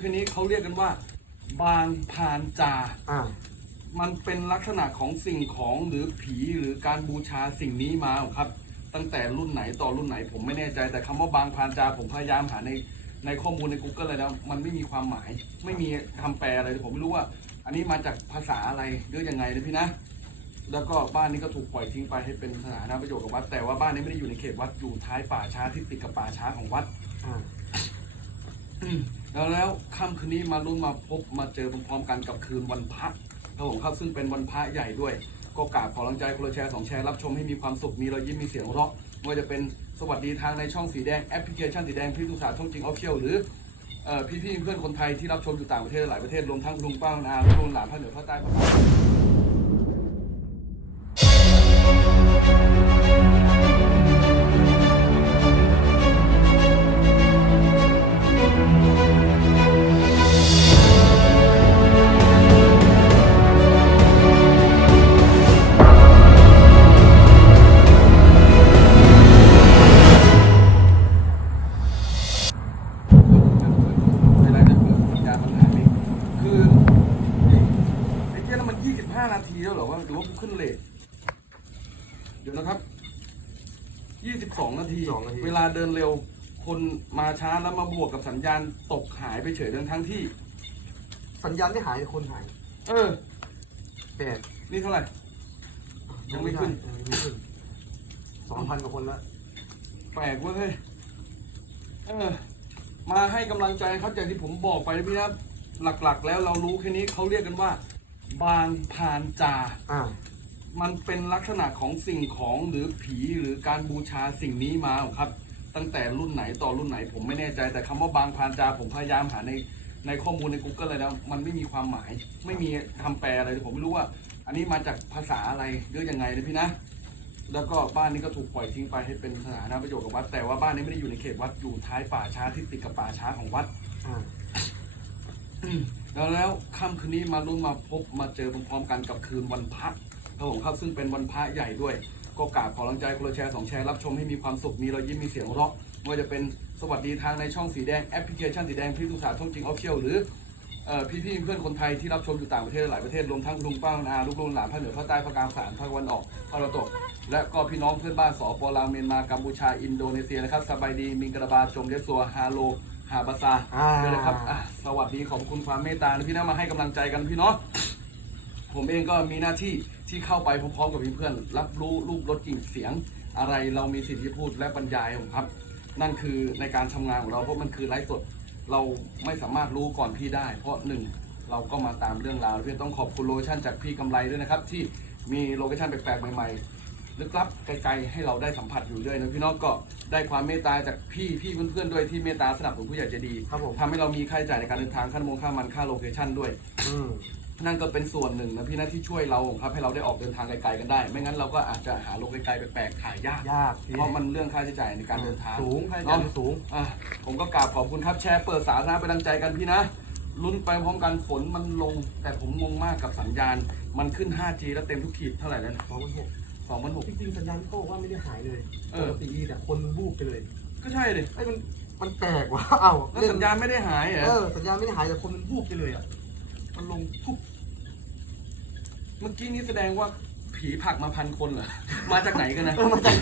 ค่นี้เขาเรียกกันว่า บางพานจา อ่า มันเป็นลักษณะของสิ่งของหรือผีหรือการบูชาสิ่งนี้มาครับ ตั้งแต่รุ่นไหนต่อรุ่นไหนผมไม่แน่ใจ แต่คำว่าบางพานจาผมพยายามหาในในข้อมูลใน Google เลยนะมันไม่มีความหมาย ไม่มีคำแปลอะไรเลยผมไม่รู้ว่า อันนี้มาจากภาษาอะไรหรือยังไงนะพี่นะ แล้วก็บ้านนี้ก็ถูกปล่อยทิ้งไปให้เป็นสถานะประโยชน์กับวัด แต่ว่าบ้านนี้ไม่ได้อยู่ในเขตวัดอยู่ท้ายป่าช้าที่ติดกับป่าช้าของวัด อ่าอืม แล้วแล้วค่ำคืนนี้มารุ่นมาพบมาเจอพร้อมๆกันกับคืนวันพระครับผมครับซึ่งเป็นวันพระใหญ่ด้วย ก็กราบขอรังใจคนละแชร์สองแชร์รับชมให้มีความสุขมีรอยยิ้มมีเสียงหัวเราะไม่ว่าจะเป็นสวัสดีทางในช่องสีแดงแอปพลิเคชันสีแดงพี่ทุกสาช่องจริงออฟเชียลหรือเอ่พี่ๆเพื่อนคนไทยที่รับชมอยู่ต่างประเทศหลายประเทศรวมทั้งลุงป้านาลุงหลานภาคเหนือภาคใต้ภาคใต้ ขึ้นเลทเดี๋ยวนะครับยี่สิบสองนาที 22นาที เวลาเดินเร็ว คนมาช้าแล้วมาบวกกับสัญญาณตกหายไปเฉยเดินทั้งที่ สัญญาณไม่หายแต่คนหายเออ แปดนี่เท่าไหร่ ยังไม่ขึ้น ยังไม่ขึ้นสองพันกว่าคนแล้วแปลกเว้ยเฮ้ยเออ มาให้กำลังใจเขาอย่างที่ผมบอกไปนะพี่นะหลักๆ แล้วเรารู้แค่นี้เขาเรียกกันว่า บางพานจา อ่า มันเป็นลักษณะของสิ่งของหรือผีหรือการบูชาสิ่งนี้มาครับ ตั้งแต่รุ่นไหนต่อรุ่นไหน ผมไม่แน่ใจแต่คำว่าบางพานจาผมพยายามหาในในข้อมูลใน Google เลยนะมันไม่มีความหมาย ไม่มีคำแปลอะไรเลยผมไม่รู้ว่า อันนี้มาจากภาษาอะไรหรือยังไงนะพี่นะ แล้วก็บ้านนี้ก็ถูกปล่อยทิ้งไปให้เป็นสถานะประโยชน์กับวัด แต่ว่าบ้านนี้ไม่ได้อยู่ในเขตวัดอยู่ท้ายป่าช้าที่ติดกับป่าช้าของวัดอ่าอืมแล้วแล้วค่ำคืนนี้มารุ่นมาพบมาเจอพร้อมๆกันกับคืนวันพระ ครับผมครับซึ่งเป็นวันพระใหญ่ด้วย ก็กราบขอรังใจคนละแชร์สองแชร์รับชมให้มีความสุขมีรอยยิ้มมีเสียงหัวเราะไม่ว่าจะเป็นสวัสดีทางในช่องสีแดงแอปพลิเคชันสีแดงพี่ทุกสาช่องจริงออฟเชียลหรือเอ่อพี่ๆเพื่อนคนไทยที่รับชมอยู่ต่างประเทศหลายประเทศรวมทั้งลุงป้านาลูกลุงหลานภาคเหนือภาคใต้ภาคกลางภาคตะวันออกภาคตะวันตกและก็พี่น้องเพื่อนบ้านสปลาวเมียนมากัมพูชาอินโดนีเซียนะครับสบายดีมิงกระบาจมเยสัวฮาโลฮาบาซาอ่าด้วยนะครับอะสวัสดีขอบคุณความเมตตานะพี่นะมาให้กำลังใจกันพี่เนาะ ผมเองก็มีหน้าที่ที่เข้าไปพร้อมๆกับเพื่อนๆรับรู้รูปรสกลิ่นเสียง อะไรเรามีสิทธิ์ที่พูดและบรรยายผมครับ นั่นคือในการทำงานของเราเพราะมันคือไลฟ์สดเราไม่สามารถรู้ก่อนพี่ได้ เพราะหนึ่งเราก็มาตามเรื่องราวพี่ต้องขอบคุณโลเคชั่นจากพี่กำไรด้วยนะครับ ที่มีโลเคชั่นแปลกๆใหม่ๆลึกลับไกลๆให้เราได้สัมผัสอยู่เรื่อยนะพี่น้องก็ได้ความเมตตาจากพี่พี่เพื่อนๆด้วยที่เมตตาสนับสนุนผู้ใหญ่ใจดีครับผมทำให้เรามีค่าใช้จ่ายในการเดินทางค่าน้ำมงค่ามันค่าโลเคชั่นด้วยอืม นั่นก็เป็นส่วนหนึ่งนะพี่นะที่ช่วยเราครับให้เราได้ออกเดินทางไกลๆกันได้ ไม่งั้นเราก็อาจจะหาโลเคไกลๆแปลกๆขายยาก ยากพี่เพราะมันเรื่องค่าใช้จ่ายในการเดินทางสูงค่าใช้จ่ายมันสูงอะผมก็กราบขอบคุณครับแชร์เปิดสาธารณะไปดังใจกันพี่นะลุ้นไปพร้อมกันฝนมันลง แต่ผมงงมากกับสัญญาณ มันขึ้น 5G แล้วเต็มทุกขีดเท่าไหร่แล้วสองพันหกสองพันหกจริงๆสัญญาณเขาบอกว่าไม่ได้หายเลยเอปอกติดีแต่คนมันบูบไปเลย ก็ใช่เลยไอ้ยมันมันแปลกว่ะเอ้าแล้วสัญญาณไม่ได้หายเหรเอออสัญญาณไม่ได้หายแต่คนมันบูบไปเลยอะ มันลงทุกเมื่อกี้นี้แสดงว่าผีผลักมาพันคนเหรอ มาจากไหนกันนะเออมันจะ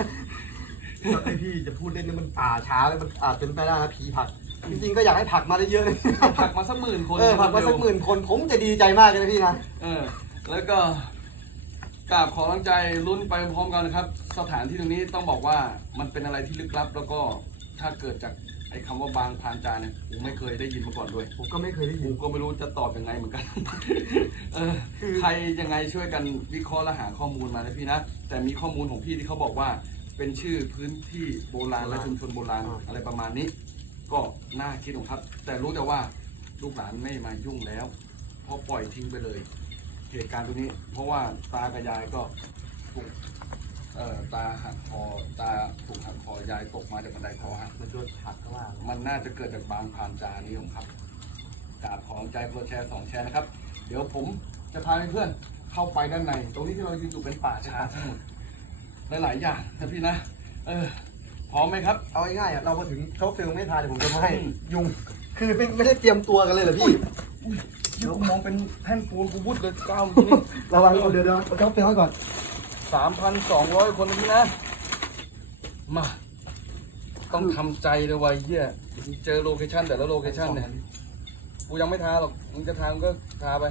ไอพี่จะพูดเล่นนี่มันป่าช้าเลยมันอาจเป็นไปได้นะผีผลัก จริงๆก็อยากให้ผลักมาเยอะๆเลยผลักมาสักหมื่นคนเออผลักมาสักหมื่นคนผมจะดีใจมากเลยนะพี่นะ เออ แล้วก็กราบขอกำลังใจลุ้นไปพร้อมกันนะครับ สถานที่ตรงนี้ต้องบอกว่ามันเป็นอะไรที่ลึกลับ แล้วก็ถ้าเกิดจากไอ้คำว่าบางพานจาเนี่ยผมไม่เคยได้ยินมาก่อนด้วยผมก็ไม่เคยได้ผยิน มก็ไม่รู้จะตอบยังไงเหมือนกัน เออใครยังไงช่วยกันวิเคราะห์และหาข้อมูลมานะพี่นะ แต่มีข้อมูลของพี่ที่เขาบอกว่า เป็นชื่อพื้นที่โบราณและชุมชนโบราณอะไรประมาณนี้ ก็น่าคิดของครับ แต่รู้แต่ว่าลูกหลานไม่มายุ่งแล้วเพราะปล่อยทิ้งไปเลย เหตุการณ์ตรงนี้ เพราะว่าตากับยายก็ถูกเอ่อ ตาหักคอตาถูกหักคอยายตกมาจากบันไดคอหักมันโดนผลักเข้ามามันน่าจะเกิดจากบางผ่านจานี้ของครับกราบของใจโปรแชร์สองแชร์นะครับ เดี๋ยวผมจะพาเพื่อนๆเข้าไปด้านใน ตรงนี้ที่เรายืนอยู่เป็นป่าช้าทั้งหมดหลายๆอย่างนะพี่นะ เออพพร้อมไหมครับ เอาง่ายๆอะเรามาถึงเขาเฟิลไม่ทานเดี๋ยวผมจะมาให้อืมยุง คือไม่ไม่ได้เตรียมตัวกันเลยเหรอพี่เดี๋ยวกูมองเป็นแท่นปูนกูพูดเลยก้าวที่นี่ระวังเดี๋ยวเดี๋ยวเอาเขาเฟิลไว้ก่อน สามพันสองร้อยคนนะพี่นะ มา ต้องทำใจเลยวัยเยี่ยเจอโลเคชั่นแต่ละโลเคชั่นเนี่ย กูยังไม่ทาหรอก มึงจะทาก็ทาไป